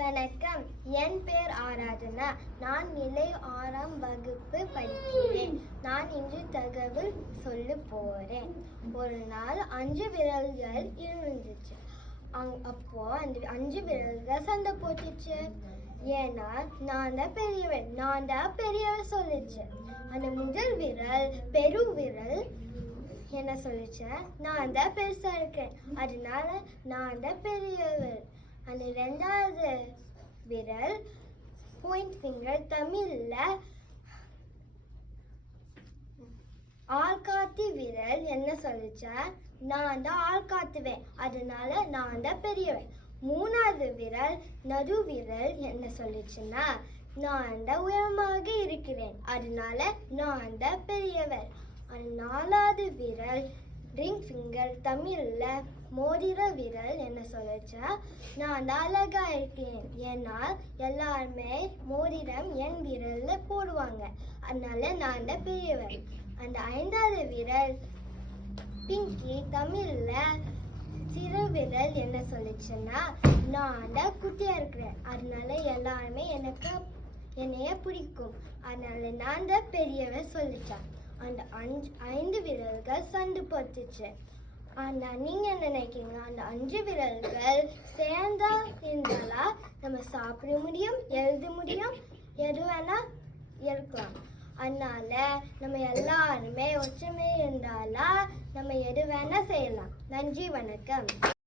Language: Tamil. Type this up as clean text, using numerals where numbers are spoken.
வணக்கம். என் பேர் ஆராதனா. நான் நிலை 6ஆம் வகுப்பு படிக்கிறேன். நான் இன்று தகவல் சொல்ல போறேன். ஒரு நாள் 5 விரல்கள் இருந்துச்சு. அப்போ அந்த 5 விரல்கள் சண்டை போட்டுச்சு. ஏன்னா நான் தான் பெரியவன் சொல்லுச்சு. அந்த முதல் விரல் பெரு விரல் என்ன சொல்லுச்சு, நான் தான் பெருசா இருக்கேன், அதனால நான் தான் பெரியவர். அந்த 2வது விரல் பாயிண்ட் ஃபிங்கர் தமிழ்ல ஆள்காட்டி விரல் என்ன சொல்லுச்சா, நான் தான் ஆள் காட்டுவேன், அதனால நான் தான் பெரியவன். 3வது விரல் நடு விரல் என்ன சொல்லுச்சுன்னா, நான் தான் உயரமாக இருக்கிறேன், அதனால நான் தான் பெரியவர். 4வது விரல் ரிங் ஃபிங்கர் தமிழ்ல மோதிர விரல் என்ன சொல்லுச்சா, நான் தான் அழகா இருக்கேன், ஏன்னா எல்லாருமே மோதிரம் என் விரல்ல போடுவாங்க, அதனால நான் தான் பெரியவர். அந்த 5வது விரல் பிங்கி தமிழ்ல சிறு விரல் என்ன சொல்லுச்சுன்னா, நான் தான் குட்டியா இருக்கிறேன், அதனால எல்லாருமே என்னைய பிடிக்கும், அதனால நான் தான் பெரியவர் சொல்லிச்சான். அந்த 5 விரல்கள் சண்டை போட்டுச்சு. ஆனா நீங்க என்ன நினைக்கிறீங்க, அந்த 5 விரல்கள் சேர்ந்தா இருந்தாலா நம்ம சாப்பிட முடியும், எழுத முடியும், எது வேணா இருக்கலாம். அதனால நம்ம எல்லாருமே ஒற்றுமை இருந்தாலா நம்ம எது வேணா செய்யலாம். நன்றி, வணக்கம்.